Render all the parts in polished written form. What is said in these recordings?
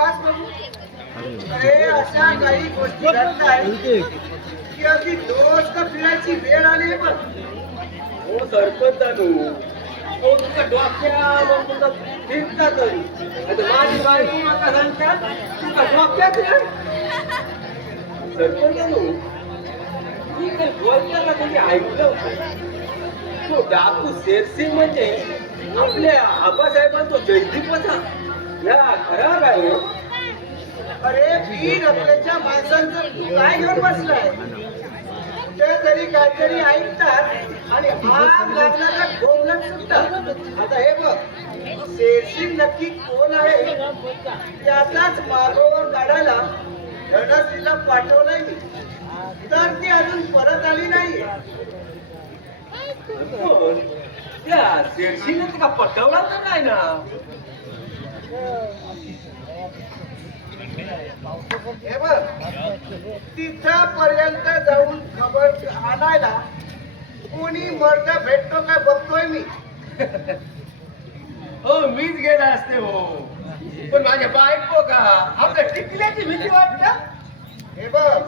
खास बघू. अरे अशा काही गोष्टी घडतायत की अगदी दोस्त फिरायची वेळ आली बघ. हो सरपंचानू, हो तुझ्या डोक्यावर तुझा फिरता तरी आता माझी बाई माका सांगतात तुझ्या डोक्यात नाही. सरपंचानू, मी काही बोलताना कधी ऐकलं होतं. तो डाकू शेरसिंग म्हणजे आपल्या आबासाहेबांचा जयदीपचा या खरा काय हो? अरे बीन आपल्याच्या माणसांचं तू काय घेऊन बसलाय? ते तरी काहीतरी ऐकतात आणि आग लागला का बोंबलत सुटतात. आता हे बघ, शेरसिंग नक्की कोण आहे त्याचाच मागोवा काढायला धनश्रीला पाठवलंय मी, तर ती अजून परत आली नाहीये. पण त्या शेरसिंगने का पटवला तर नाही ना? हे बघ, तिथपर्यंत जाऊन खबर आणायला कोणी मर्द भेटतो काय बघतोय मी. हो मीच गेला असते हो, पण माझ्या बायको का आपल्या टिकल्याची भीती वाटत. हे बघ,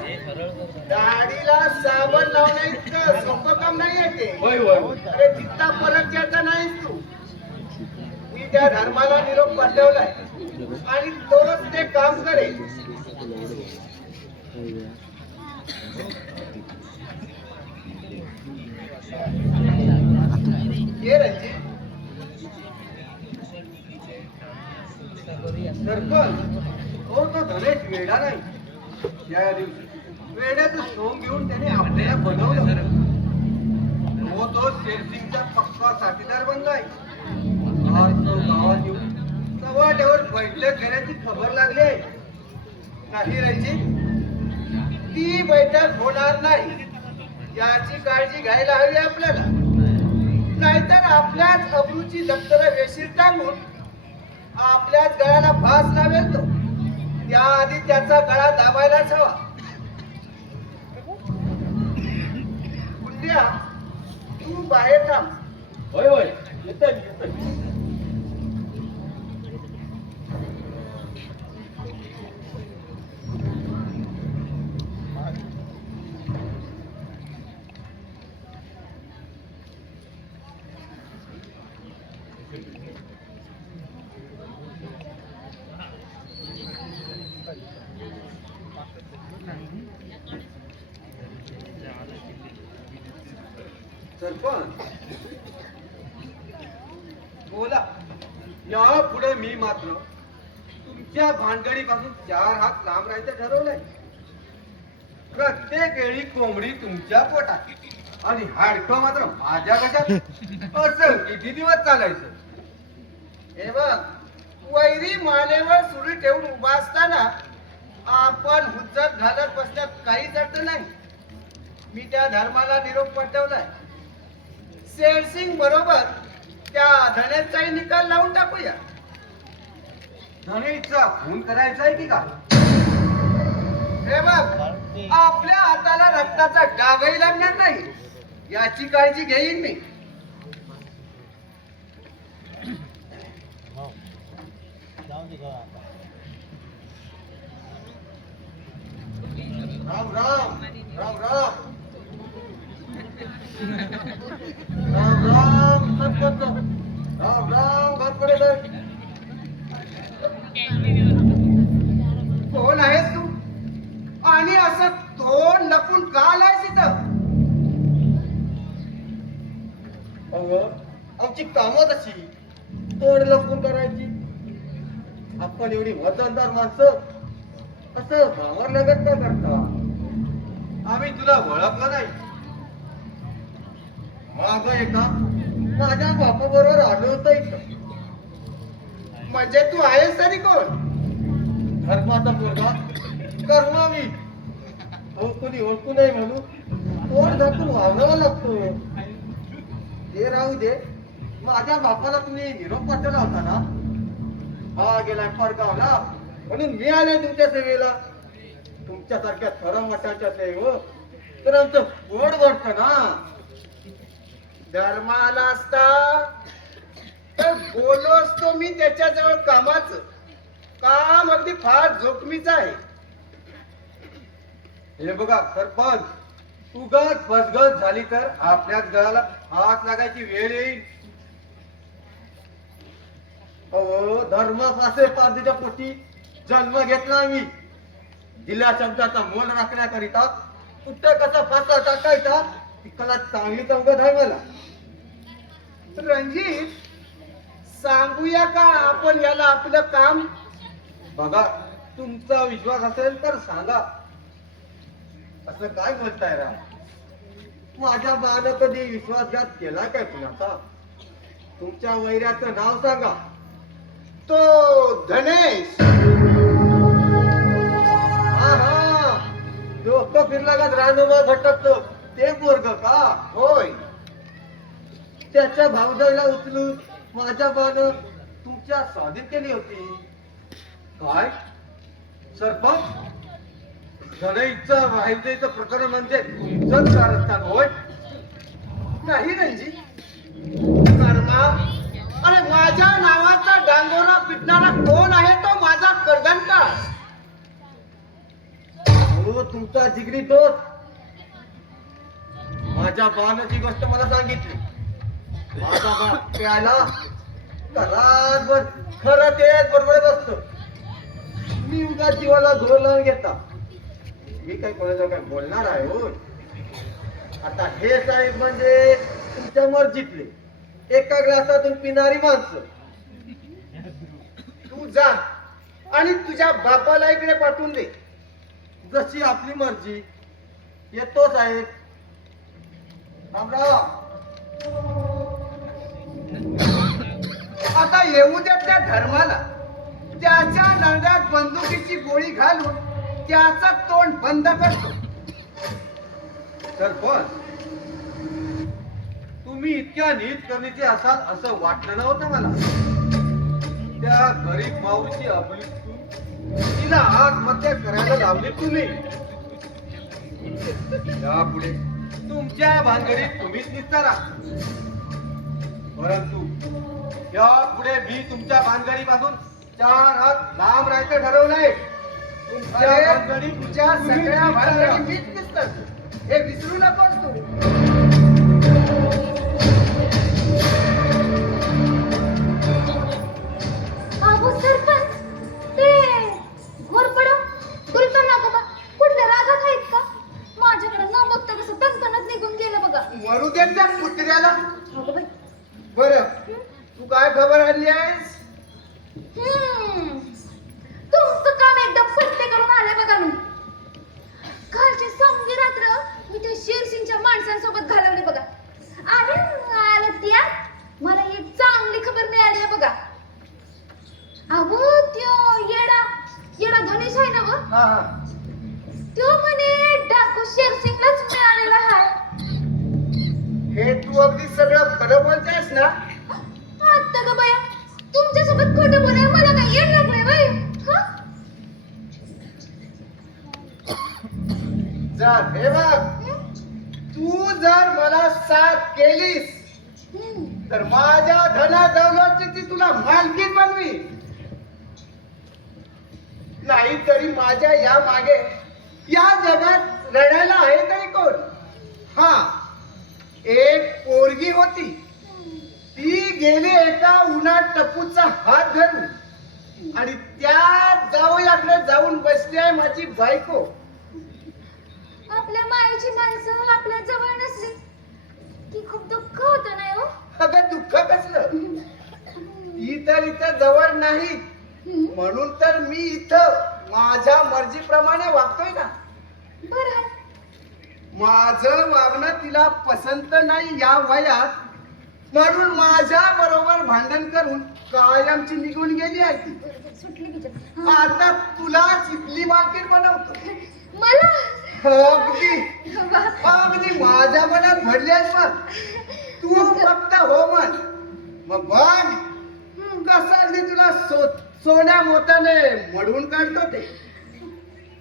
दाढीला साबण लावण्याचं सोपं काम नाहीये ते. होय होय. अरे तिथं परत यायचा नाहीस तू. मी त्या धर्माला निरोप पाठवलाय आणि तोच ते काम करेल. ये रणजित. सरपंच, हो तो धनेश वेडा नाही. त्या दिवशी वेड्याचं सोंग घेऊन त्याने आपल्याला बनवलं. हो तो शेरसिंगचा पक्का साथीदार बनलाय. आज तो गावात येऊन सवाट्यावर बैठक घेण्याची खबर लागली आहे. नाही रणजित, ती बैठक होणार नाही याची काळजी घ्यायला हवी आपल्याला. नाहीतर आपल्याच अब्रूची दप्तर वेशीर टाकून आपल्याच गळ्याला फास लावेल तो. त्याआधी त्याचा गळा दाबायलाच हवा. कुंड्या, तू बाहेर थांब. होय होय, येतोय येतोय. सरपंच बोला. या पुढे मी मात्र तुमच्या भानगडीपासून 4 हात लांब राहायचं ठरवलंय. प्रत्येक वेळी कोंबडी तुमच्या पोटात आणि हाडकं मात्र माझ्या कशात, असं किती दिवस चालायचं? हे बघ, वैरी मानेवर सुरी ठेवून उभा असताना आपण हुज्जत घालत बसण्यात काहीच अर्थ नाही. मी त्या धर्माला निरोप पाठवलाय. शेरसिंग बरोबर त्या धनेचाही निकाल लावून टाकूया. धनेचा खून करायचा आहे की का? हे बघ, आपल्या हाताला रक्ताचा डागही लागणार नाही याची काळजी घेईन मी. राम राम राम राम राम राम सरपंच. राम राम घरकडे जाय. कोण आहेस तू आणि असं तोंड लपून का आलायस इथं? आमची कामं तशी तोड लपून करायची. आपण एवढी वजनदार माणसं असं भावर लगत का करता? आम्ही तुला ओळखलं नाही. माग एकदा माझ्या बापाबरोबर आलो होतो इथं. म्हणजे तू आहेस तरी कोण? धर्माचा पोरगा कर्मा मी. कोणी ओळखू नाही म्हणून तोड झाकून वागरावा लागतो. ते राहू दे. माझ्या बापाला तुम्ही निरोप पाठवला होता ना? हा गेलाय परगावला म्हणून मी आले तुमच्या सेवेला. तुमच्यासारख्या थरम मठाच्या सेवेवर तर आमचं पोट भरतं ना. धर्माला असता तर बोलो असतो मी त्याच्याजवळ कामाचं. काम अगदी फार जोखमीचा आहे. हे बघा सरपंच, उगाच फसगत झाली तर आपल्याच गळाला हात लागायची वेळ येईल. अहो, धर्मापासे पारदीच्या पोटी जन्म घेतला आम्ही. दिल्या शब्दाचा मोल राखण्याकरिता कुठं कसा फासा टाकायचा ती कला चांगली अवगत आहे मला. रणजित, सांगूया का आपण याला आपलं काम? बघा, तुमचा विश्वास असेल तर सांगा. असं काय बोलताय राव? माझ्या बाळानं कधी विश्वासघात केला काय कुणाचा? तुमच्या वैऱ्याचं नाव सांगा. तो धनेश. हा हा, डोकं फिरलागत रानोबा भटकतो ते पोरग का? होय. त्याच्या भावजाईला उचलून माझ्या बाळानं तुमच्या स्वाधीन केली होती. काय सरपंच, धनईचं वाहिदेचं प्रकरण म्हणजे तुमचंच कारस्थान होय? नाही रणजित, कर्मा. अरे माझ्या नावाचा डांगोरा पिटणारा कोण आहे? तो माझा कर्दंता. हो, तुमचा जिगरी दोस्त. माझ्या बाणाची गोष्ट मला सांगितली. माझा बाप प्यायला रातभर खरं तेच बरोबरच असतं. मी उगा जीवाला जोर लावून घेता. मी काही कोणाचं काय बोलणार आहे हो? आता हे साहेब म्हणजे तुमच्या मर्जीतले एका ग्लासातून पिणारी माणसं. तू जा आणि तुझ्या बापाला इकडे पाठवून दे. जशी आपली मर्जी. येतो साहेब. रामराव. आता येऊ द्या त्या धर्माला. त्याच्या नरड्यात बंदुकीची गोळी घालून त्याचं तोंड बंद करतो. सरपंच, तुम्ही इतक्या नीट करणीचे असाल असं वाटलं नव्हतं मला. त्या गरीब माऊची अबलितून तिला आत्महत्या करायला लावली तुम्ही. यापुढे तुमच्या भानगडीत तुम्हीच निस्तारा. परंतु यापुढे मी तुमच्या भानगडीपासून 4 हात लांब राहायचं ठरवलंय. तुमच्या अरे, भानगडीत तुझ्या तुम्हीच सगळ्या निस्तारा. भानगडी मीच दिसतात. हे विसरू नकोस तू. अहो सरपंच, ते घोरपडं बोलतो ना बाबा, कुठल्या रागात आहेत का? माझ्याकडे न बघता कसं तणतणत निघून गेलं बघा. मरू दे त्या कुत्र्याला. अगं बाई. बरं, तू काय खबर आणली आहेस? तुमचं काम एकदम पट्टे करून आले बघा मी. कालची समजी रात्र मी त्या शेरसिंगच्या माणसांसोबत घालवली बघा. आणि आलं त्यात मला एक चांगली खबर मिळाली आहे बघा. अहो, त्यो येडा धनेश आहे ना व, हा हा. त्यो म्हणे डाकू शेरसिंगलाच मिळालेला आहे. हे तू अगदी सगळं खरं बोलतेस ना? आता ग बाया, तुमच्यासोबत खोटं बोलाय मला काय येड लागलंय बाई? हं? जर हे बघ, तू जर मला साथ केलीस तर माझ्या धना दौलतची ती तुला मालकीन बनवी. नाही तरी माझ्या या मागे या जगात रडायला आहे तरी कोण? हा, एक पोरगी होती. ती गेली एका उन्हात टपूचा हात धरून आणि त्या जावयाकडे जाऊन बसली आहे माझी बायको. आपल्या मायेची माणसं आपल्या जवळ नसली की खूप दुःख होतं नाही हो? अगं दुःख कसलं? ती तर इथं जवळ नाही म्हणून तर मी इथं माझ्या मर्जीप्रमाणे वागतोय ना. बरं आहे. माझं वागणं तिला पसंत नाही या वयात, म्हणून माझ्या बरोबर भांडण करून कायमची निघून गेली आहे ती. सुटली बिचार. आता तुला चिखली मालकीण बनवतो. मला अगदी वा. अगदी माझ्या मनात भरल्यास मग तू फक्त हो म्हण. मग बघ कसं मी तुला सोन्या मोत्याने मडवून काढतो ते.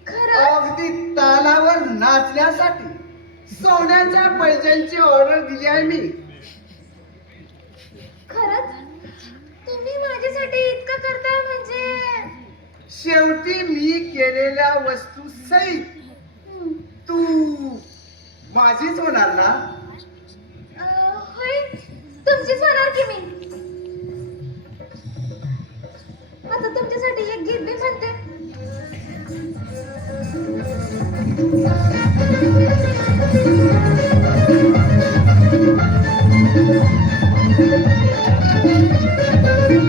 खरं अगदी तालावर नाचण्यासाठी सोन्याच्या पैशांची ऑर्डर दिली आहे मी. खरंच तुम्ही माझ्यासाठी इतकं करताय म्हणजे शेवटी मी केलेल्या वस्तू सहित हम्म. तू माझीच होणार ना? होय, तुमचीच होणार की मी. आता तुमच्यासाठी एक गीत बी म्हणते.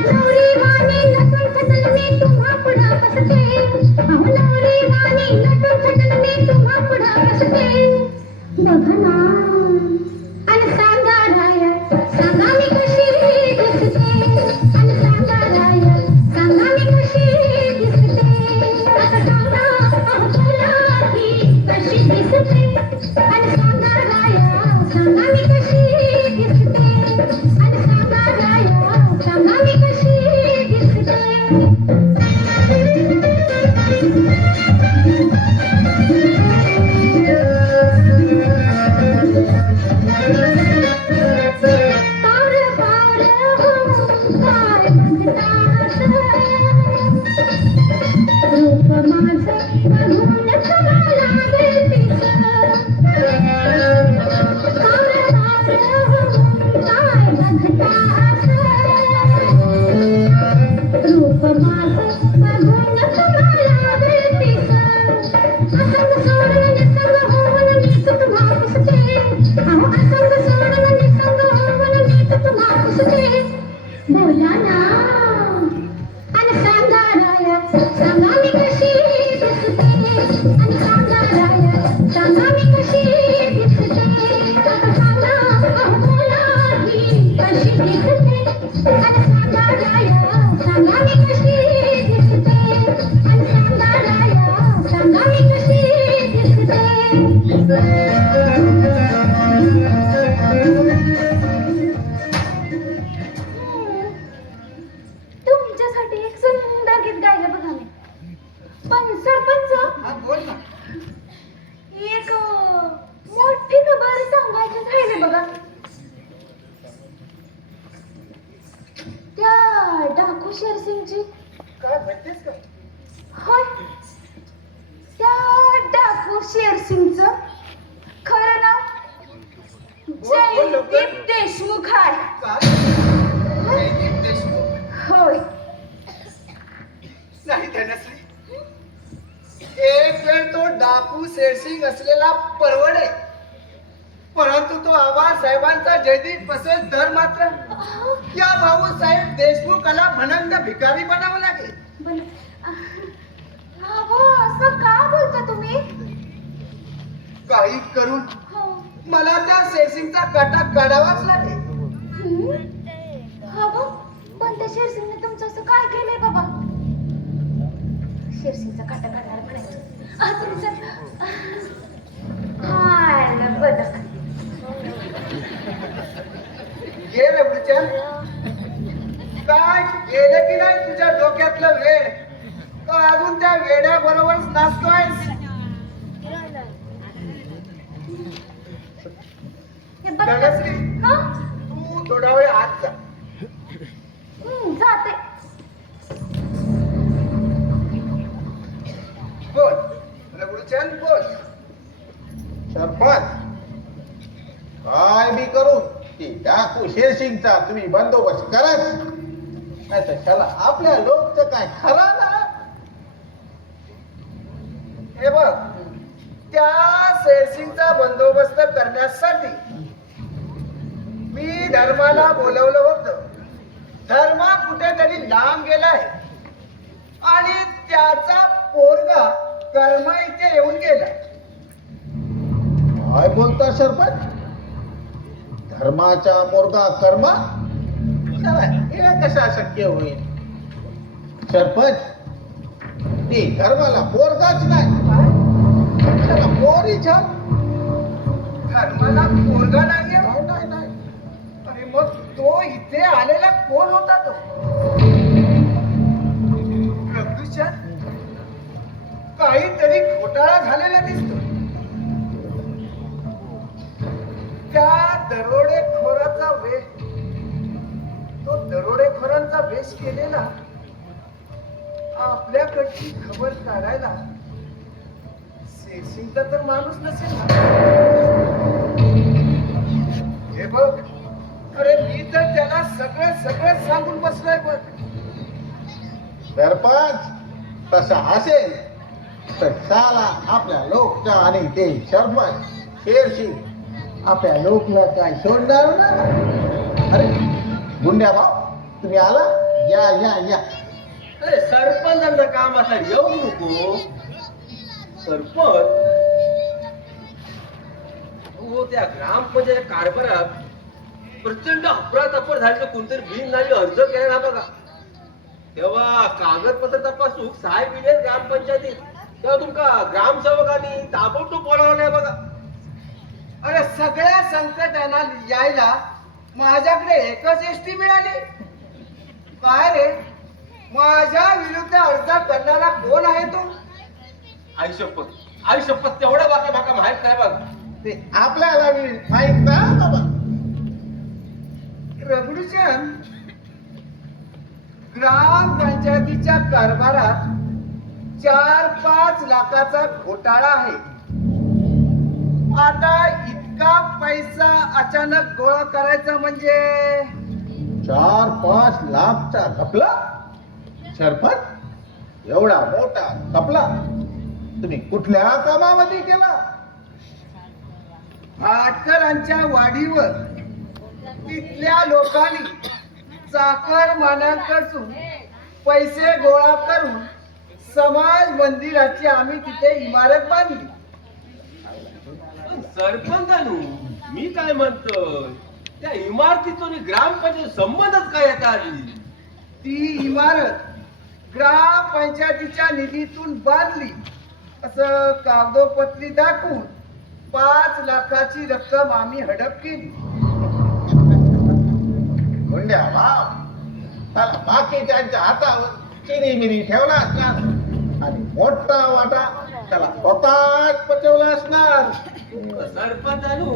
नवरी वाणी नटून खटल मी तुम्हा पुढं बसते. अहो नवरी वाणी नटून खटल मी तुम्हा पुढं बसते. बघा ना आणि सांगा राया, सांगा मी कशी दिसते. आणि सांगा राया, सांगा मी कशी दिसते. आता सांगा अहो तुला की कशी दिसते. आणि सांगा राया, सांगा मी कशी दिसते. आणि सांगा राया, सांगा मी कशी दिसते. पार पार हो काय म्हणतात. रूप माझं बघून तुम्हाला भेटीस. पार पार हो काय म्हणतात. रूप माझं बघून तुम्हाला भेटीस. असंग सोडून निसंग होऊन मीच तुम्हा पुसते. अहो असंग सोडून निसंग होऊन मीच तुम्हा पुसते. बोला ना आणि सांगा राया, सांगा मी कशी दिसते. आणि सांगा राया, सांगा मी कशी दिसते. आता सांगा अहो बोला की कशी दिसते. आणि सांगा राया, सांगा मी कशी दिसते. आणि सांगा राया, सांगा मी कशी दिसते. तुमच्यासाठी एक सुंदर गीत गायलं बघा मी. पण सरपंच, हा बोल ना. एक मोठी खबर सांगायची राहिली बघा. त्या डाकू शेरसिंगची. काय म्हणतेस का? होय, त्या डाकू शेरसिंगचं खरं नाव जयदीप देशमुख आहे. काय? जयदीप देशमुख? होय. नाही धनश्री, एक वेळ तो डाकू शेरसिंग असलेला परवडे, परंतु तो आबा साहेबांचा जयदीप असेल तर मात्र या भाऊसाहेब देशमुखाला भनंग भिकारी बनावं लागेल. पण अहो, असं का बोलता तुम्ही? काही करून हो. मला त्या शेरसिंगचा काटा काढावाच लागेल. अहो, पण त्या शेरसिंगने तुमचं असं काय केलंय बाबा? शेरसिंगचा काटा काढणार म्हणायचं. तुमचं हाय ना बदक. गेलं बुचन, काय गेलं की नाही तुझ्या डोक्यातलं वेळ? तो अजून त्या वेड्या बरोबरच नाचतोयस. हे बघ. धनश्री, हा? तू थोडा वेळ आत जा. जाते. बोल रघुचंद, बोल. सरपंच, काय मी करू की डाकू शेरसिंगचा तुम्ही बंदोबस्त कराच, नाही तर त्याला आपल्या लोकचं काय खरा ना. हे बघ, त्या शेरसिंगचा बंदोबस्त करण्यासाठी मी धर्माला बोलवलं होतं. धर्मा कुठेतरी लांब गेलाय आणि त्याचा पोरगा कर्मा इथे येऊन गेला. काय बोलता सरपंच? धर्माचा पोरगा कर्मा? चला, हे कसा शक्य होईल? सरपंच, ती धर्माला पोरगाच नाही, त्याला पोरी छान. धर्माला पोरगा नाहीये? नाही नाही. अरे मग तो इथे आलेला कोण होता? तो प्रभूच्या काहीतरी घोटाळा झालेला दिसतो. त्या दरोडेखोराचा वेश, तो दरोडेखोरांचा वेश केलेला आपल्याकडची खबर काढायला शेरसिंगचा तर माणूस नसेल ना. हे बघ, अरे मी तर त्याला सगळं सगळं सांगून बसलोय बघ. सरपंच तसा असेल तर साला आपल्या लोकच्या आणि ते सरपंच शेरसिंग आपल्या लोकला काय सोडणार ना. अरे गुंड्या भाऊ तुम्ही आला, या या या. अरे सरपंचांचं काम आता येऊ नको. सरपंच हो त्या ग्रामपंचायत कारभारात प्रचंड अफरातफर झाली. कोणतरी बिननामी अर्ज केला ना बघा, तेव्हा कागदपत्र तपासूक साहेब इले ग्रामपंचायतीत, तेव्हा तुमका ग्रामसेवकांनी ताबडतोब बोलावलंय बघा. अरे सगळ्या संकटांना यायला माझ्याकडे एकच एसटी मिळाली. काय रे, माझ्या विरुद्ध अर्ज करणारा कोण आहे तो? आई शपथ तेवढा बाका भाका माहित नाही बघ. ते आपल्याला माहित ना बाबा. रघुचंद, ग्रामपंचायतीच्या कारभारात 4-5 लाखाचा घोटाळा आहे. आता इतका पैसा अचानक गोळा करायचा म्हणजे 4-5 लाखचा घपला. सरपंच एवढा मोठा घपला तुम्ही कुठल्या कामामध्ये केला? भाटकरांच्या वाढीवर तिथल्या लोकांनी चाकर मानांकडून पैसे गोळा करून समाज मंदिराची आम्ही तिथे इमारत बांधली. सरपंचानू मी काय म्हणतोय, त्या इमारतीचा आणि ग्रामपंचायत संबंधच काय येता आली? ती इमारत ग्रामपंचायतीच्या निधीतून बांधली असं कागदोपत्री दाखवून 5 लाखाची रक्कम आम्ही हडप केली. गुंड्या भाव त्याला बाकीच्यांच्या हातावर चिरीमिरी ठेवला असणार आणि मोठा वाटा त्याला स्वतःच पचवला असणार. सरपंचानू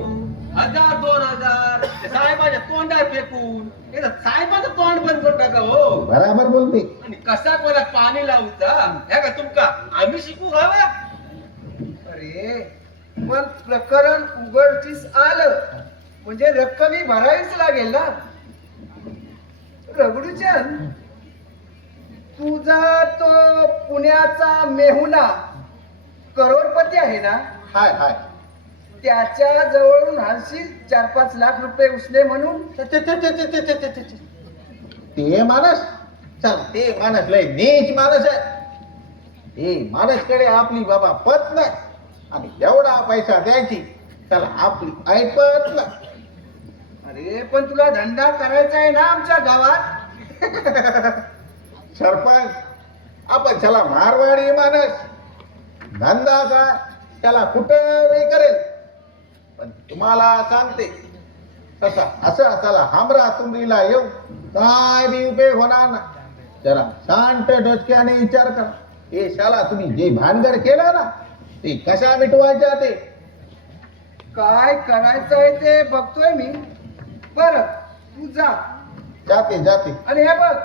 1000-2000 साहेबाच्या तोंडावर फेकून एकदा साहेबाचं तोंड बंद करून टाका हो. बराबर बोलते. आणि कसा कोणा पाणी लावता हे का तुमका आम्ही शिकू हवा. अरे पण प्रकरण उघडकीस आलं म्हणजे रक्कम ही भरावीच लागेल ना. रघुचंद, तुझा तो पुण्याचा मेहुणा करोडपती आहे ना, हाय हाय त्याच्या जवळून हालशील 4-5 लाख रुपये उसले म्हणून. ते माणस चल ते माणस लय नीच माणस आहे. हे माणसकडे आपली बाबा पत नाही आणि एवढा पैसा द्यायची त्याला आपली ऐपत नाही. अरे पण तुला धंदा करायचा आहे ना आमच्या गावात. सरपंच आपण त्याला मारवाडी माणस धंदा का त्याला कुठे करेल. पण तुम्हाला सांगते तसा असं त्याला हमरा तुमरीला येऊ काय बी उपयोग होणार ना. जरा शांत डोसक्याने विचार करा. हे शाला तुम्ही जे भानगड केलं ना ते कशा मिटवायच्या ते. काय करायचंय ते बघतोय मी. बर तू जा. जाते जाते. आणि हे बघ,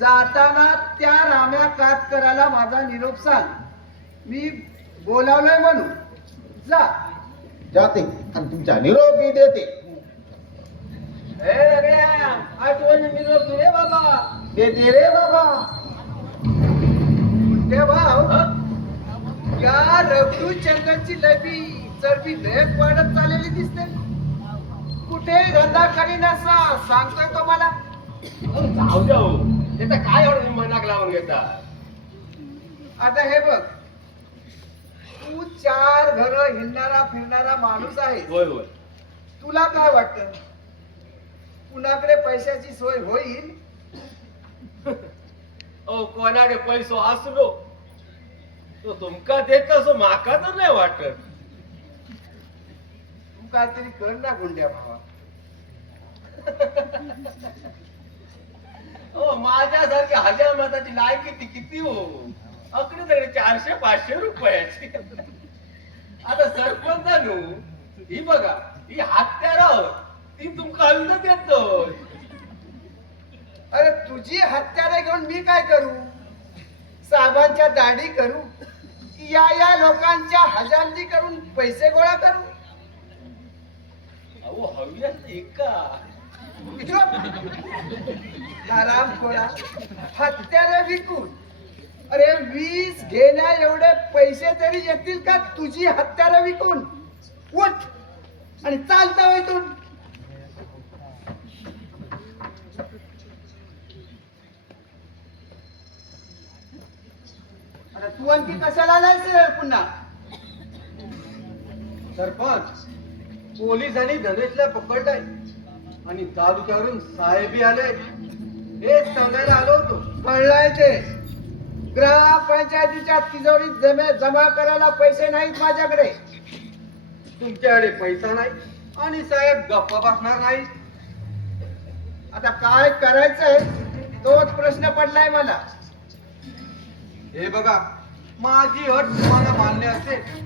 जाताना त्या राम्या कातकराला माझा निरोप सांग. मी बोलावलंय म्हणून. जा. जाते आणि तुमचा निरोपी देते. आठवण निरोप दे रे बाबा. देते रे बाबा. ते भाव, या रघुचंद्रची लबी चरबी लयच वाढत चाललेली दिसते. कुठे धंदा करीन असा सांगतोय तो मला. जाऊ द्या हो, त्याचा काय एवढं मनाक लावून घेता. आता हे बघ, तू 4 घरं हिंडणारा फिरणारा माणूस आहे. होय होय. तुला काय वाटतं, कुणाकडे पैशाची सोय होईल? ओ कोणाकडे पैसो असलो तो तुमका देत असो माका तर नाही वाटत. तू काहीतरी कर ना गुंड्या भावा. ओ माझ्यासारख्या हजार मताची लायकी ती किती हो. अकडे तरी 400-500 रुपयाची. आता सरपंचानू ही बघा, ही हत्यारा ती तुमका अंद देतोय. अरे तुझी हत्यारे घेऊन मी काय करू? साहेबांच्या दाढी करू, या लोकांच्या हजामती करून पैसे गोळा करू. अहो हवी असते का? आराम खोडा, हत्यारे विकून. अरे 20 घेण्या एवढे पैसे तरी येतील का तुझी हत्यारे विकून? उठ आणि चालता इथून. अरे तू आणखी कशाला नाही पुन्हा? सरपंच, पोलिसांनी धनेशला पकडलाय आणि तालुक्यावरून साहेबी आले. हेच सांगायला आलो होतो. कळलाय ते. ग्रामपंचायतीच्या तिजोरीत जमा करायला पैसे नाहीत माझ्याकडे. तुमच्याकडे पैसा नाही आणि साहेब गप्पा बसणार नाही. आता काय करायचंय तोच प्रश्न पडलाय मला. हे बघा, माझी अट तुम्हाला मान्य असेल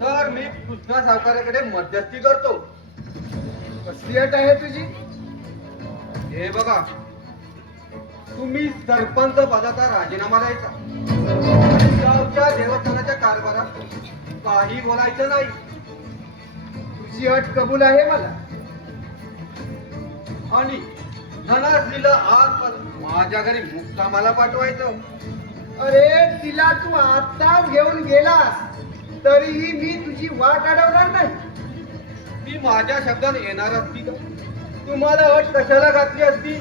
तर मी कृष्णा सावकाराकडे मध्यस्थी करतो. कसली अट आहे तुझी? हे बघा, तुम्ही सरपंच पदाचा राजीनामा द्यायचा आणि गावच्या देवस्थानाच्या कारभारात काही बोलायचं नाही. तुझी अट कबूल आहे मला. आणि धनाश्रीला आज माझ्या घरी मुक्कामाला पाठवायचं. अरे तिला तू आत्ताच घेऊन गेलास तरीही मी तुझी वाट अडवणार नाही. ती माझ्या शब्दात येणार असती का? तुम्हाला अट कशाला घातली असती?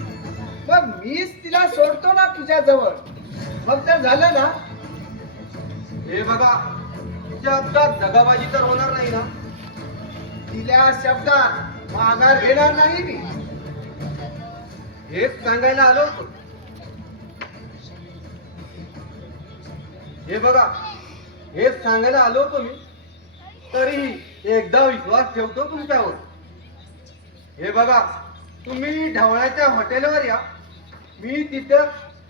मग मीच तिला सोडतो ना तुझ्या जवळ. मग तर झालं ना. हे बघा, शब्दात दगाबाजी तर होणार नाही ना? दिल्या शब्दात माघार घेणार नाही मी. हेच सांगायला आलो होतो. हे बघा, हेच सांगायला आलो होतो मी. तरीही एकदा विश्वास ठेवतो तुमच्यावर. हे बघा, तुम्ही ढवळ्याच्या हॉटेलवर या. मी तिथं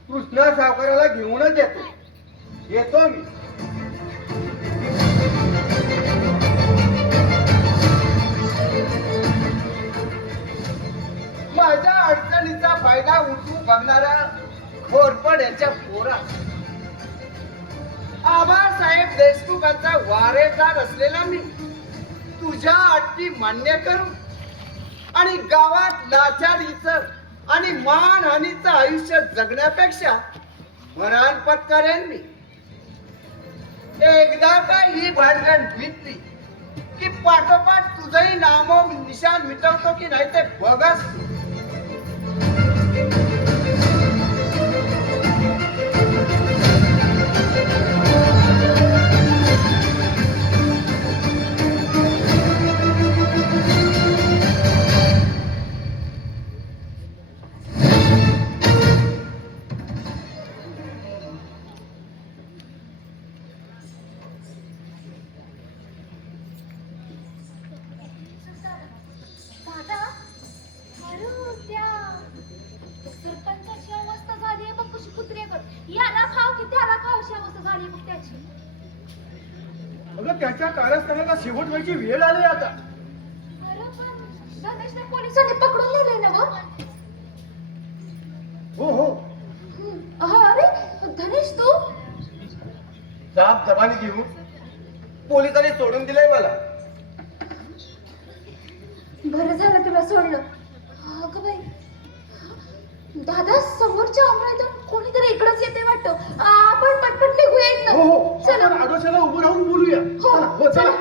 कृष्णा सावकाराला घेऊनच येतो मी. माझ्या अडचणीचा फायदा उठवू बघणारा घोरपड्याच्या पोरा. आबासाहेब देशमुखांचा वारेदार असलेला मी तुझ्या अटी मान्य करू आणि गावात लाचारीचं आणि मानहानीचं आयुष्य जगण्यापेक्षा मरण पत्करेन मी. एकदा का ही भानगड मिटली की पाठोपाठ तुझंही नामो निशान मिटवतो की नाही ते बघच. दादा, अरे त्या सरपंचाची अवस्था झाली आहे बघ कशी कुत्र्याकड. याला खाव की त्याला खाव अशी अवस्था झाली आहे बघ त्याची. अगं त्याच्या कारस्थानाला शेवट व्हायची वेळ आली आता. अरे पण धनेशने पोलिसांनी पकडून नेले ना गं. हो अरे धनेश तू जाब जबानी घेऊन पोलिसांनी सोडून दिलंय मला. बरं झालं तुला सोडलं. अगं बाई, दादा समोरच्या अमराईतून कोणीतरी इकडंच येते वाटतं. आपण पटपट निघूया इथनं. चला आदोशाला उभं राहून बोलूया. हो चला.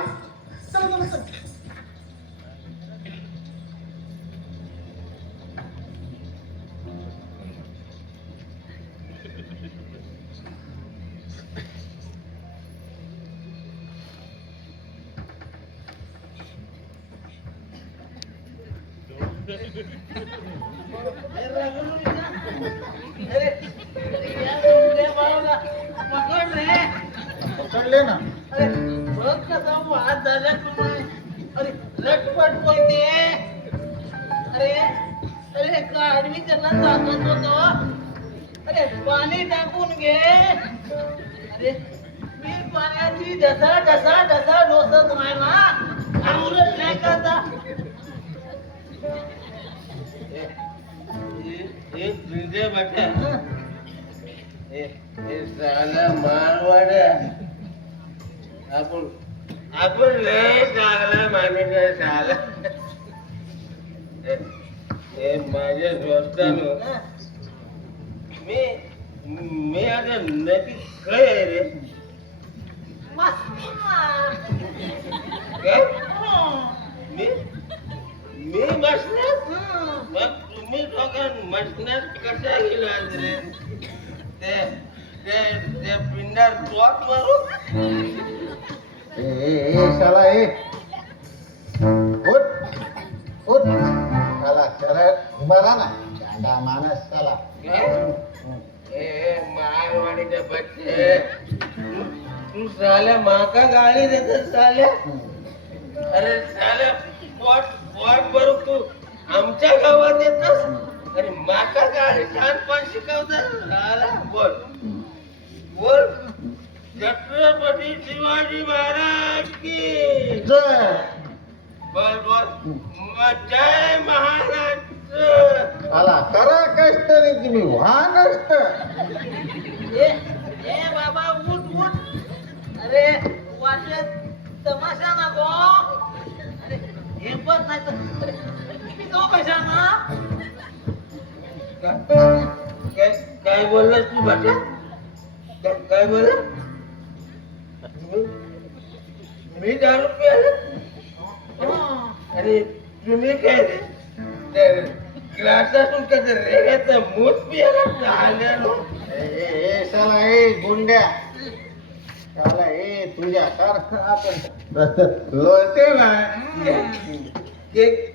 पकडले ना. अरे बघ कसा वाद झाला तुम्ही. अरे लटपट बोलते. अरे काढवी त्यांना सांगत होतो. अरे पाणी टाकून घे. अरे मी पाण्याची ढसा डोसत नाही ना. आंघोळ नाही करता. एक हे साला मारवाड्या आपण आपण लय चांगला माणूस आहे साला. हे माझ्या दोस्तानं मी आता नक्की काय आहे रे काय मी मसनात मग तुम्ही दोघं मसनात कशा गेलात रे ते पिंडार तोच मारू शाला उठ शाला सरळ उभा राहा ना गांडा माणस शाला. मारवाडीचे बच्चे तू साल्या माका गाडी देत साल्या. अरे साल्या पोट भरू तू आमच्या गावात येतस अरे माका गाडी छानपण शिकवत साला. बोल बोल छत्रपती शिवाजी महाराज की जय. बोल बोल जय महाराज. शाला करा कष्ट रे तुम्ही व्हा नसत. ए बाबा उठ उठ. अरे वाटलं तमाशा ना गो. अरे हे पण नाही तर तो कशा ना. काय बोललास तू भाषा काय बोलला मी दारू प्यायला आणि तुम्ही काय क्लासातून कसं रेड्याचं मूत प्यायला झाल्यानो. शाला गुंड्या शाला तुझ्यासारखं आपण लोळते ना.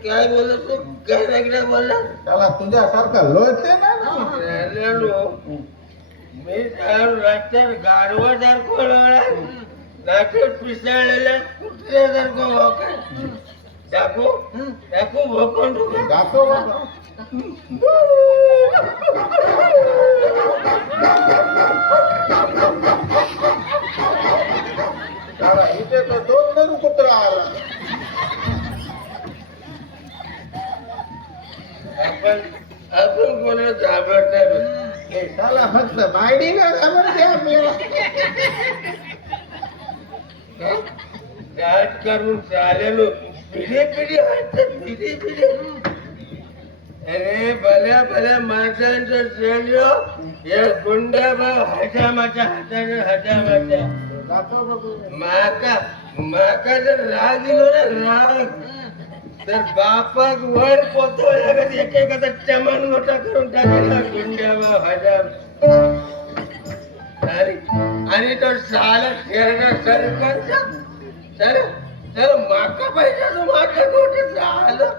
काय बोलत तू काय वेगळं बोलला त्याला तुझ्यासारखं लोळते ना. झाल्यानो मी रस्त्यात गाडवासारखं लोळा नाटक पिसाळलेल्या कुत्र्यासारखं भोकाय टाकू टाकू भोकून टाकू. जातो बाबा. शाला इथे तर दोन धरू कुत्रा आला. आपण कोणाला घाबरत नाही. शाला फक्त बायडीला घाबरते आपल्याला. राज करून चालेलो पिढी पिढी हातात पिढी पिढी. अरे भल्या भल्या माणसांचं श्रेय या गुंडा भाऊ हजामाच्या हाताने हजामाच्या जातो बाबू. माका जर राग दिलो ना राग तर बापाक वर पोचवल्या एकेकाचा चमन मोठा करून टाकेला गुंड्या भाऊ हजाम. आणि तो साला शेरणा सरपंच चल चल माका पाहिजे तो माझ्या गोष्ट झालं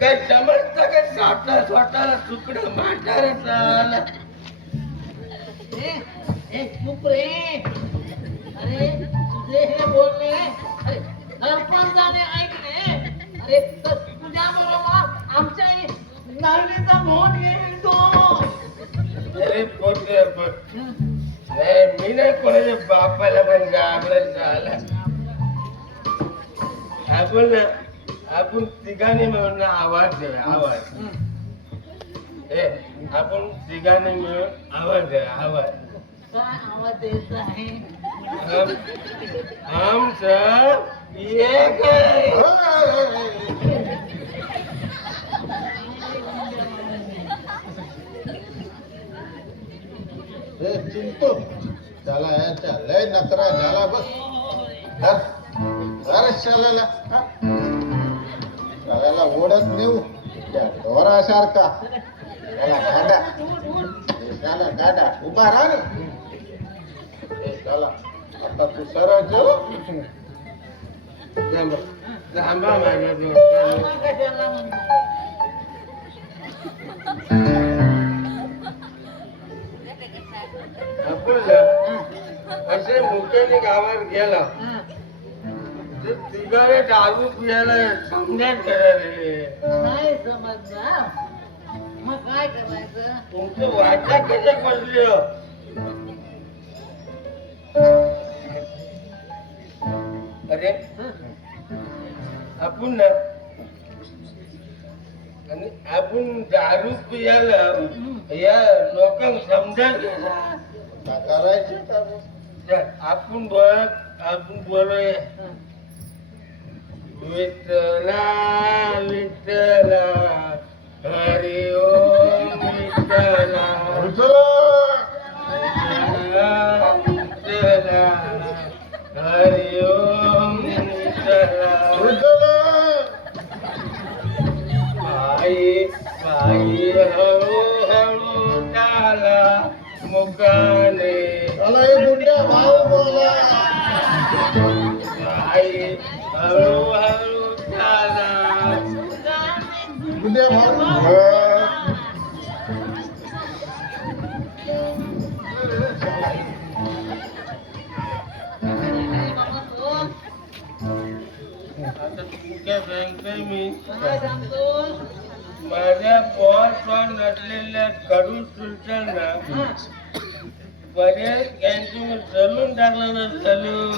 काय समजत काय स्वतः स्वतःला तुकडं मांडार झाला. चुप रे. अरे तुझे हे बोलणे अरे सरपंचाने ऐकले. अरे तर तुझ्या बरोबर आमच्या नारळीचा मोठ येईल तो. अरे पोटे नाही मी नाही कोणाच्या बापाला पण घाबरत झाला. आपण तिघांनी मिळून आवाज देऊया आवाज. आपण तिघांनी मिळून आवाज देऊया आवाज. काय आवाज द्यायचा आहे. हम सब एक है. चिंतो त्याला याच्या लय नकरा झाला बस. शाळेला शाळेला ओढत नेऊ त्या ढोरासारखा. त्याला गाडा त्याला गाडा उभा राहा रे. त्याला आता तू सरळ जेव. थांबा माझ्या दोस्तांनो. कशाला म्हणतो. असे मुख्याने गावात गेला तर तिघाने दारू पियाला समजात करायला. नाही समजणार. मग काय करायचं. तुमचं वाटा कशा बसली अरे आपण ना आणि आपण दारू पियाला या लोकांना समजत काय करायचं का मग? आपण बोलूया विठ्ठला विठ्ठला हरी ओम विठ्ठला विठ्ठला, विठ्ठला हरी ओम विठ्ठला विठ्ठला. पायी पायी हळूहळू चाला मुकाने चला हे गुंड्या भाऊ बोला. पायी हळूहळू चाला गुंड्या भाऊ आता तुमच्या सांगतोय मी माझ्या पोर नटलेल्या कडू सुलताना बरेच त्यांची चलून टाकलं ना चलून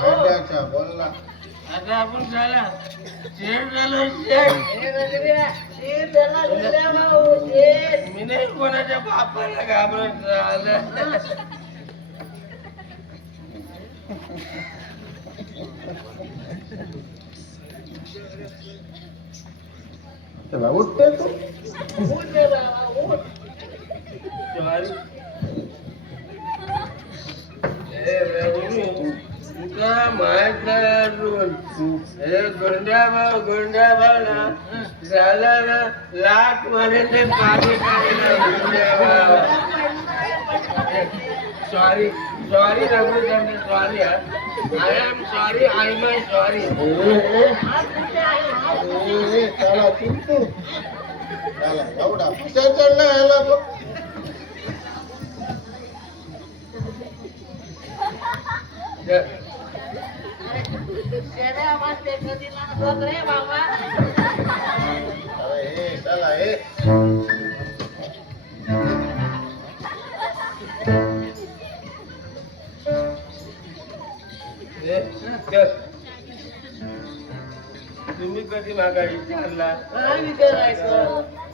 भांड्याच्या बोलला. आता आपण झाला शेठ झालो शेठ मी नाही कोणाच्या बापाला घाबरत झालं चला उठते तू. सॉरी तुका माहित हे गोंड्या भाव ना झाला ना लाट मध्ये ते पाणी काढलं sorry sorry sorry I am sorry I my sorry चला तू चला एवढा पिक्चर चढला याला तो. अरे हे चला हे तुम्ही कधी मागा विचारला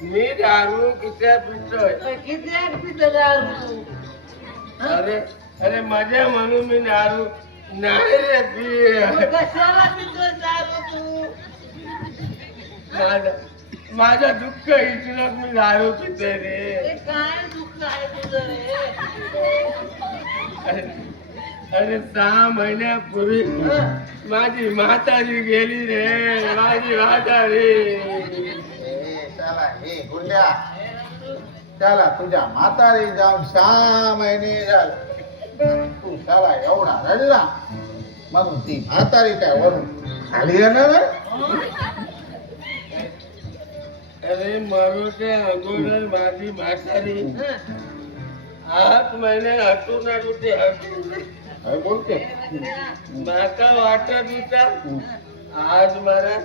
मी दारू किती पितोय अरे अरे मजा म्हणून मी दारू नाही रे पी माझं दुःख इथूनच मी दारू पितोय रे अरे 6 महिन्यापूर्वी माझी म्हातारी गेली रे माझी म्हातारी चला हे गुंड्या चला तुझ्या म्हातारी जाऊन 6 महिने झाले तू चला एवढा रडला म्हणून ती म्हातारी काय वरून खाली येणार अरे मरूच्या अगोदर माझी म्हातारी 8 महिने हटून ते हटून काय बोलते माका वाटत होता आज मारा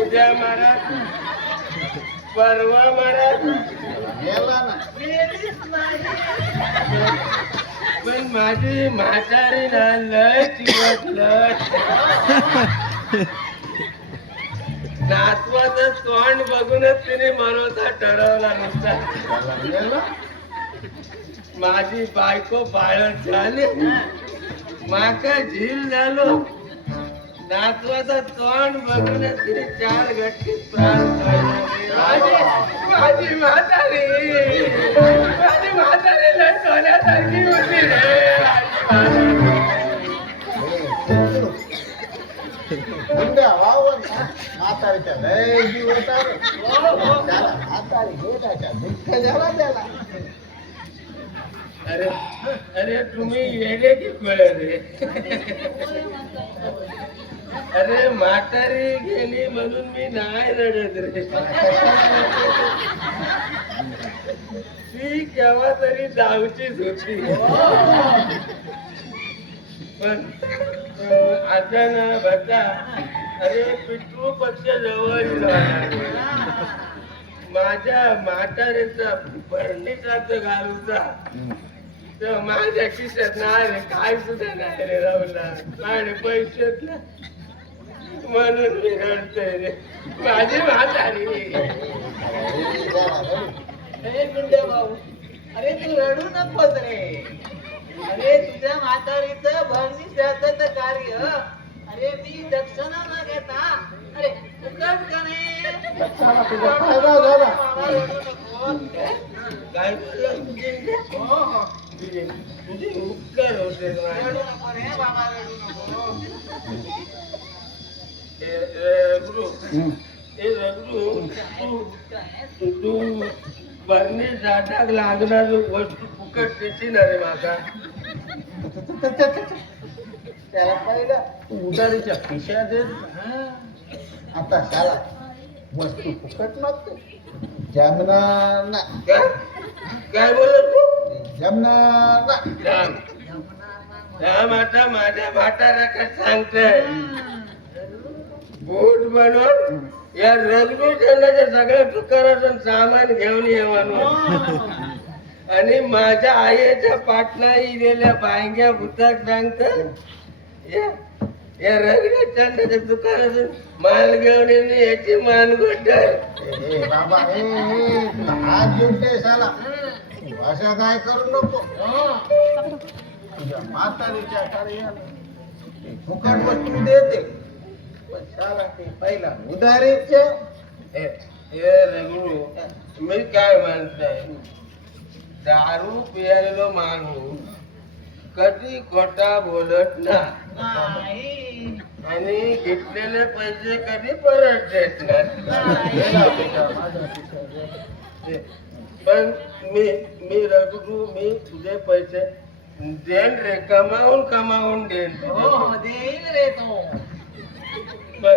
उद्या मारा परवा मारा गेला ना पण माझी म्हातारी ना लय चिवट लय नातवाचं तोंड बघूनच तिने मनोचा ठरवला नुसता गेला माझी बायको बाळत झाली माका झील झालो नातवाचा तोंड बघूनच तिने 4 घटकीत प्राण काढले माझी म्हातारी लय सोन्यासारखी होती रे गुंड्या वावर म्हातारीच्या लय जीव होता रे. त्याला म्हातारी भेटायच्या दुःख झाला त्याला अरे अरे तुम्ही येडे की कळे रे अरे म्हातारी गेली म्हणून मी नाही रडत रे ती केव्हा तरी जाऊचीच होती पण आता ना बता अरे पितृ पक्ष जवळ माझ्या म्हातारीचा भरणीचा घालूचा तर माझ्या खिशात नाही रे काय सुद्धा नाही रे राहुला आणि पैसेच ना म्हणून मी रडतोय रे माझी म्हातारी हे गुंडे भाऊ, अरे तू रडू नकोस रे. अरे तुझ्या म्हातारीचं भरणी श्राद्धाचं कार्य, अरे मी दक्षिणा न घेता, अरे फुकट का नाही? दक्षिणा तुझा फायदा झाला. बाबा रडू नकोस. काय बोलला? हो हो, तुझे उपकार होते रडू नको रे बाबा, रडू नको. गुरु ए रघु तू बरणी जाटाक लागणार वस्तू फुकट देशी ना रे माका. त्याला पहिला उदारीच्या पिशा देत. आता शाला वस्तू फुकट मागतो. जमणार ना, काय काय बोलत तू? जमणार ना. राम राम आता माझ्या म्हाताऱ्याला सांगतोय बोट बनवून या रघु चंदाच्या सगळ्या दुकानातून सामान घेऊन ये म्हणून. आणि माझ्या आईच्या पाटणा इलेल्या बांग्या भूताक सांगत या रघु चंदाच्या दुकानातून माल घेऊन येणे याची मानगोटर. ए बाबा, हात जोडते शाला. भाषा काय करू नको. तुझ्या म्हातारीच्या कार्याला फुकट वस्तू देते, पण शाला ते पहिला उदारीचे. हे रघु मी काय म्हणताय, दारू पियालेलो माणूस कधी खोटा बोलत ना, नाही. आणि घेतलेले पैसे कधी परत देत नाही. पण मी रघु मी तुझे पैसे देन रे, कमावून देन. हो देईल रे तो. पण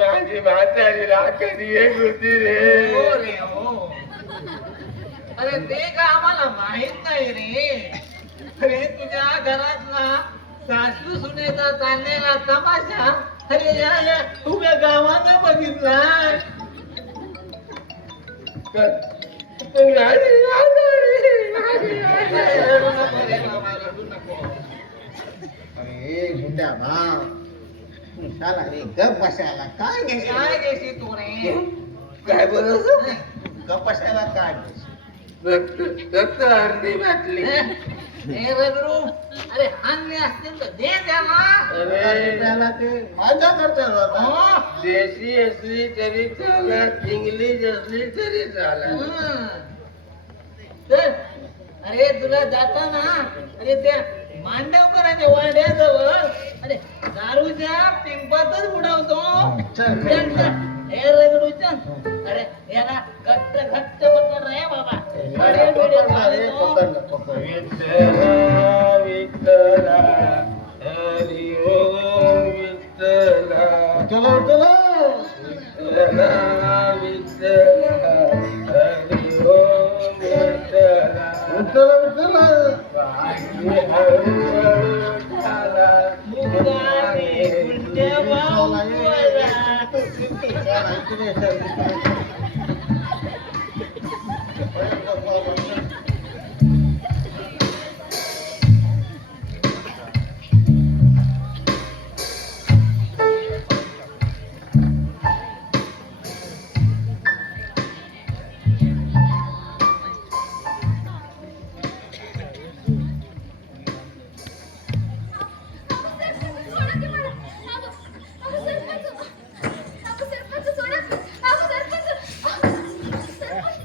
माझी म्हातारीला कधी एक होती हो रे. रे हो. अरे ते का आम्हाला माहित नाही रे. अरे तुझ्या घरातला सासू सुनेचा चाललेला तमाशा, अरे या उभ्या गावानं बघितला. पण माझी म्हातारी रडू नको रे बाबा, रडू नको. अरे गुंड्या भाव, तू शाला रे गप बसायला काय काय घ्यायचं? घेशी तू रे? काय बोलत गप बसायला काय घ्यायचं? रक्त अर्धी घातली. हे रगडू, अरे आणले असतील तर दे त्याला. अरे त्याला ते माझ्या खर्चात होता. हो. देशी असली तरी चालत, इंग्लिश असली तरी चालत. तर अरे तुला जाताना, अरे त्या मांडवकरांच्या वाड्याजवळ, अरे दारूच्या पिंपातच बुडवतो. चल. चल, चल. हे रगडू चल. अरे याला घट्ट घट्ट पकड रे बाबा. अरे बिडे घालतो. विठ्ठला विठ्ठला हरी ओम विठ्ठला चला चला. विठ्ठला विठ्ठला हरी ओम विठ्ठला. उचला उचला. मुक्कामी गुंड्या भाऊ बोला. शाला इकडे चल.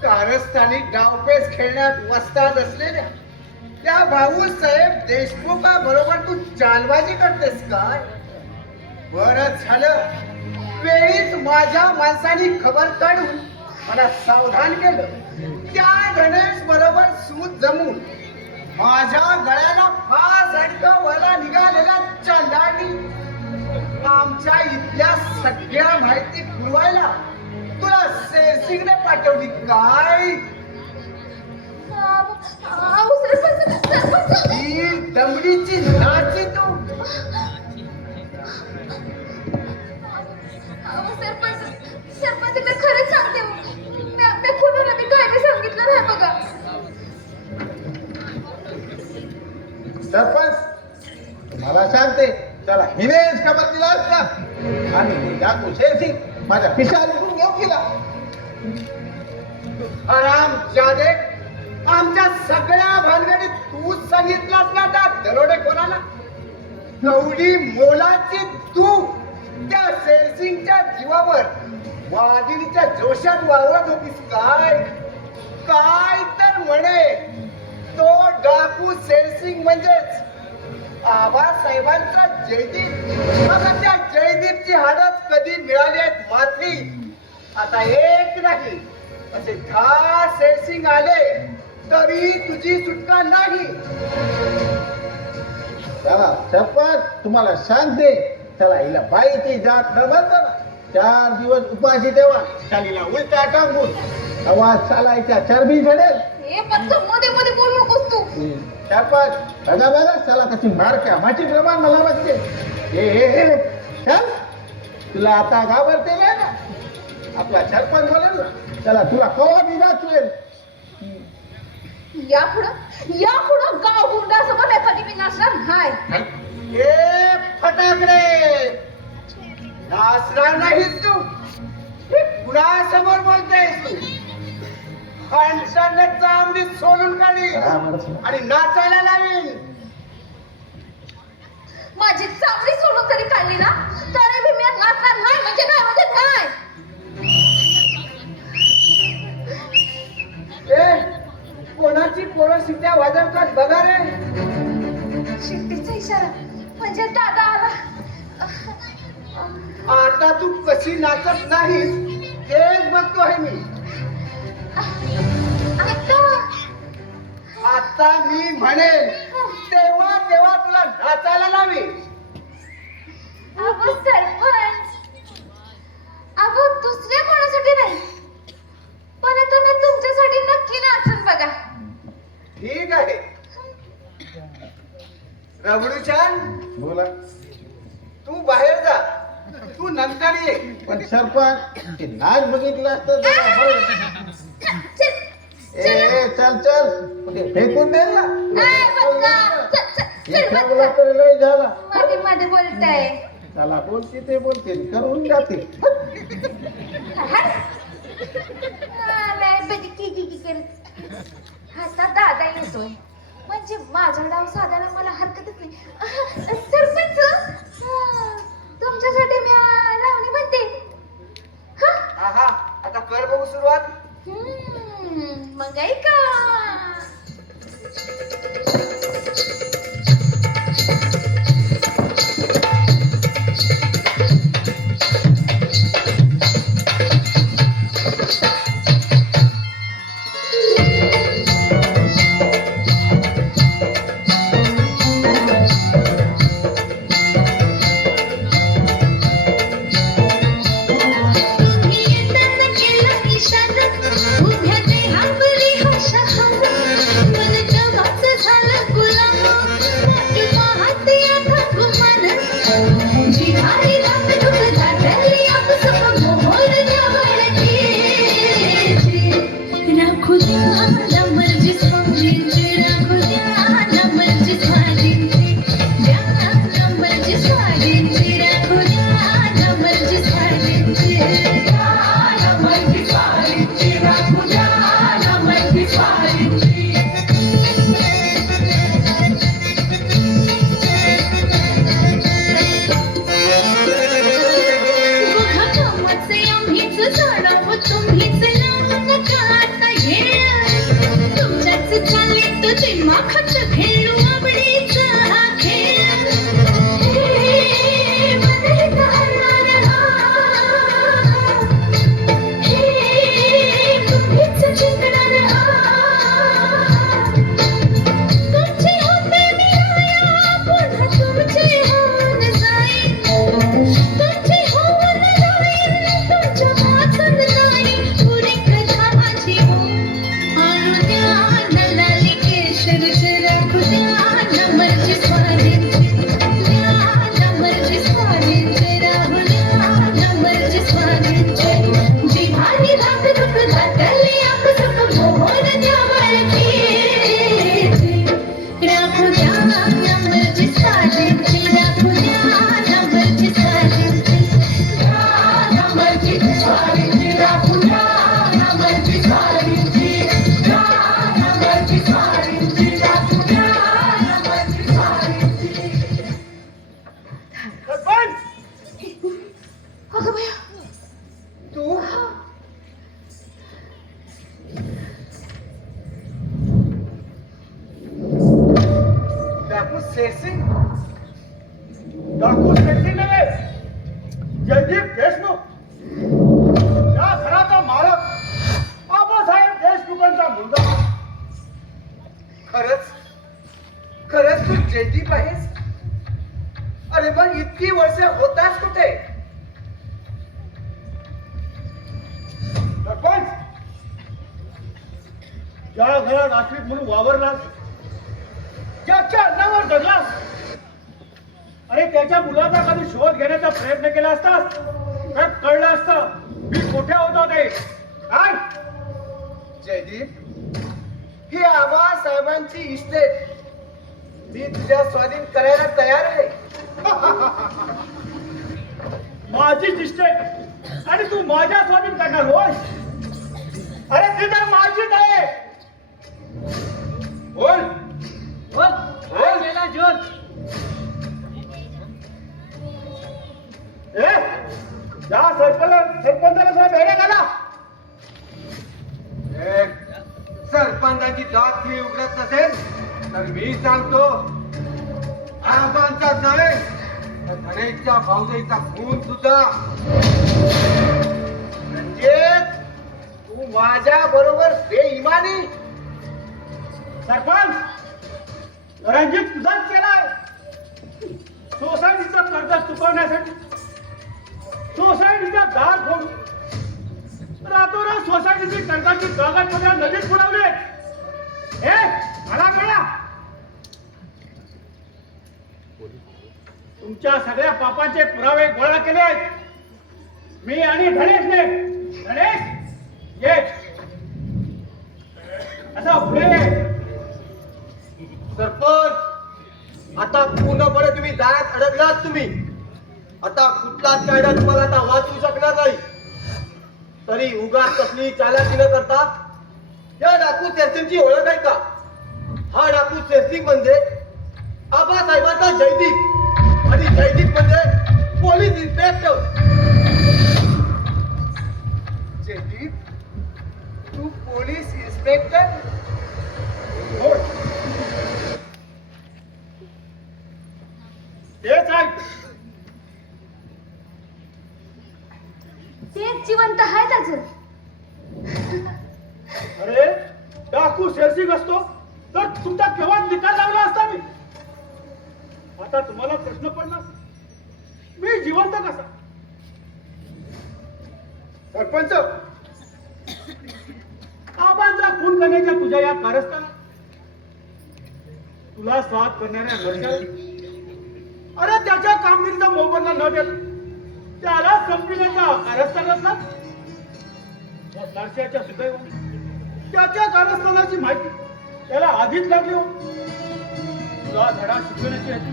कारस्थानी डावपेच खेळण्यात वस्ताद असलेल्या त्या भाऊसाहेब देशमुखा बरोबर तू चालबाजी करतेस काय? बरं झालं, वेळीच माझ्या माणसाने खबर काढून मला सावधान केलं. त्या गणेश बरोबर सूत जमून माझ्या गळ्याला फास अडकवायला निघालेल्या चंदानी आमच्या इथल्या सगळ्या माहिती पुरवायला तुला सेसिंगने पाठवली काय? ही दमडीची नाची तू. सरपंच मी खरंच सांगते, मी कोणाला मी काय नाही सांगितलं नाही बघा. सरपंच मला सांगते, चला हिनेच खबर दिला असता आणि डाकू शेरसिंग माझ्या पिशा लिहून घेऊ केला. आराम जादे आमच्या सगळ्या भानगडीत तूच सांगितलास ना त्या दरोडे कोणाला कवडी मोलाची तू त्या शेरसिंगच्या जीवावर वाघिणीच्या जोशात वावरत होतीस काय काय तर म्हणे तो डाकू शेरसिंग म्हणजेच आबासाहेबांचा जयदीप आता त्या जयदीपची हाडच कधी मिळाली आहेत माथी आता एक नाही असे 10 शेरसिंग आले तरी तुझी सुटका नाही चला सरपंच तुम्हाला सांगते चला हिला बाईची जात न बंद 4 दिवस उपाशी ठेवा शालीला उलटा टांगून आवाज चालायच्या चरबी झडेल हे पण तू मध्ये मध्ये बोलू नकोस तू सरपंच बघा बघा चला कशी मार क्या माझी प्रमाण मला बघते हे चल तुला आता घाबरते नाही ना आपला सरपंच बोलेल ना चला तुला कवा बी नाचवेल यापुढं गाव गुंडा समोर एखादी मी नाचणार हाय हे फटाकडे नाचणार नाहीस तू हे कुणासमोर बोलतेस तू फणसाने चांबडी सोलून काढी आणि नाचायला लावीन माझी चांगली सोडून तरी काढली ना तरी भी मी नाचणार नाही म्हणजे काय म्हणजे काय ए कोणाची पोरं शिट्या वाजवतात बघा रे शिट्टीचा इशारा म्हणजे दादा आला आता तू कशी नाचत नाहीस तेच बघतोय मी आता मी म्हणेन तेव्हा तेव्हा तुला नाचायला लावी अगो सरपंच अगो दुसऱ्या कोणासाठी नाही पण आता मी तुमच्यासाठी नक्की नाचन बघा ठीक आहे रबडूचान बोला तू बाहेर जा तू नंतर ये पण सरपंच ते नाच बघितलं असतं तर चल चल ते फेकून दे ना तर लय झाला मध्ये मध्ये बोलताय त्याला बोलते ते बोलते करून जाते आता दादा येतोय म्हणजे माझा डाव साधायला मला हरकतच नाही सरपंच तुमच्यासाठी मी लावणी म्हणते आहा आता कर बघू सुरुवात मग ऐका खुदा शेरसिंग डाकू शेरसिंग नव्हे, जयदीप देशमुख या घराचा मालक आबासाहेब देशमुखांचा मुलगा. खरंच खरंच तू जयदीप आहेस? अरे मग इतकी वर्ष होतास कुठे? सरपंच, ज्या घरात आश्रित म्हणून वावरलास, ज्याच्या अन्नावर जगलास, अरे त्याच्या मुलाचा कधी शोध घेण्याचा प्रयत्न केला असतास तर कळलं असतं मी कुठे होतो ते. काय जयदीप, ही आबासाहेबांची इस्टेट मी तुझ्या स्वाधीन करायला तयार आहे. माझीच इस्टेट आणि तू माझ्या स्वाधीन करणार होय? अरे ती तर माझीच आहे. बोल बोल बोल गेला जोर. ए या सरपंचाला भेडा घाला. सरपंचाची दात ती उघडत नसेल तर मी सांगतो, आबांचा नाही तर धनेच्या भाऊजाईचा खून सुद्धा. म्हणजे तू माझ्या बरोबर बेईमानी. सरपंच, रणजित तुझाच केलाय. सोसायटीचं कर्ज चुकवण्यासाठी सोसायटीचा दार फोडून रातोरात सोसायटीची कर्जाची कागदपत्र नदीत बुडवले. हे मला कळा, तुमच्या सगळ्या पापांचे पुरावे गोळा केले आहेत मी आणि धनेशने. धनेश ये असा पुढे ये. सरपंच, आता पूर्णपणे तुम्ही दारात अडकलात. तुम्ही आता कुठलाच कायदा तुम्हाला आता वाचवू शकणार नाही. तरी उगाच कसली चालाकी न करता या डाकू शेरसिंगची ओळख आहे का? हा डाकू शेरसिंग म्हणजे आबासाहेबांचा जयदीप आणि जयदीप म्हणजे पोलीस इन्स्पेक्टर. जयदीप, तू पोलीस इन्स्पेक्टर? हो, तेच आहे. तेच जिवंत आहेत अजून. अरे डाकू शेरसिंग असतो तर तुमचा केव्हा निकाल लावला असता मी. आता तुम्हाला प्रश्न पडला, मी जिवंत कसा? सरपंच, आबांचा खून करण्याच्या तुझ्या या कारस्थानात तुला साथ करणाऱ्या वर्षात अरे त्याच्या कामगिरीचा मोबदला न देत त्याला संपविण्याच्या कारस्थानात ना नारशाच्या सुदैवाने त्याच्या कारस्थानाची माहिती त्याला आधीच लागली हो. तुला धडा शिकवण्याची होती.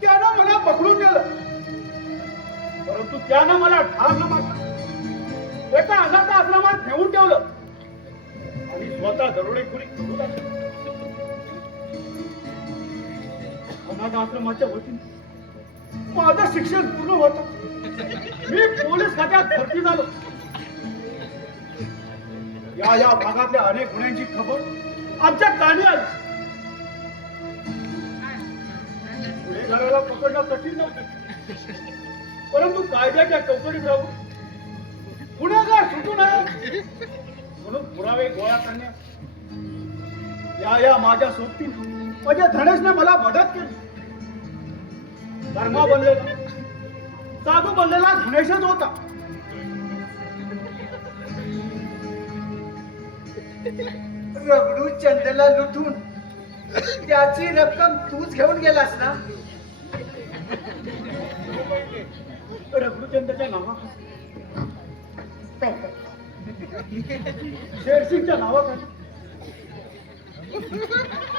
त्यानं मला पकडून गेलं, परंतु त्यानं मला ठार न मारलं, एका अनाथ आश्रमात ठेवून ठेवलं आणि स्वतः दरोडेखोरी करू लागला. अनाथ आश्रमाच्या वतीने माझं शिक्षण पूर्ण होतं. मी पोलीस खात्यात भरती झालो. या भागातल्या अनेक गुन्ह्यांची खबर आमच्या कानी आली. गुन्हेगाराला पकडणं कठीण नव्हतं, परंतु कायद्याच्या चौकटीत राहून गुन्हेगार सुटू नये म्हणून पुरावे गोळा करण्यास या माझ्या सोबतीने माझ्या धनेशने मला मदत केली. धर्मा बनलेला साधू बनलेला धनेशच होता. रगडू चंदला लुटून त्याची रक्कम तूच घेऊन गेलास ना? रघुचंद्रच्या नावाखाली शेरसिंगच्या नावाखाली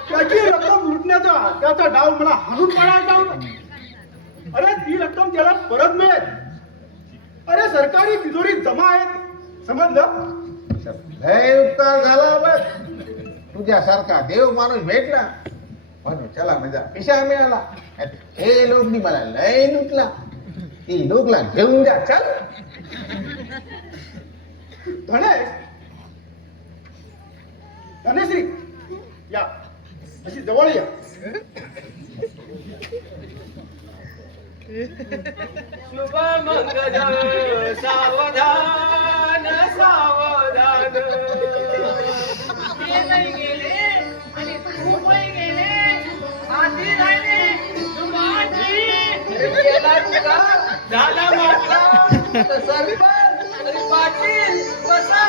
त्याची रक्कम लुटण्याचा त्याचा डाव मला हाणून पाडायचा होता. अरे ती रक्कम त्याला परत मिळेल. अरे सरकारी तिजोरीत जमा आहेत, समजलं? लय उपकार झाला बघ, तुझ्यासारखा देव माणूस भेटला म्हणून चला माझा पिशा मिळाला. हे लोकनी मला लय लुटला, ती लोकला घेऊन द्या. चल धनेश, धनेश्री या अशी जवळ या. शुभ मंगल सावधान सावधान गेले आणि खूपही गेले आधी राहिले गेला तुला झाला मात्र सरपंच आणि पाटील बसा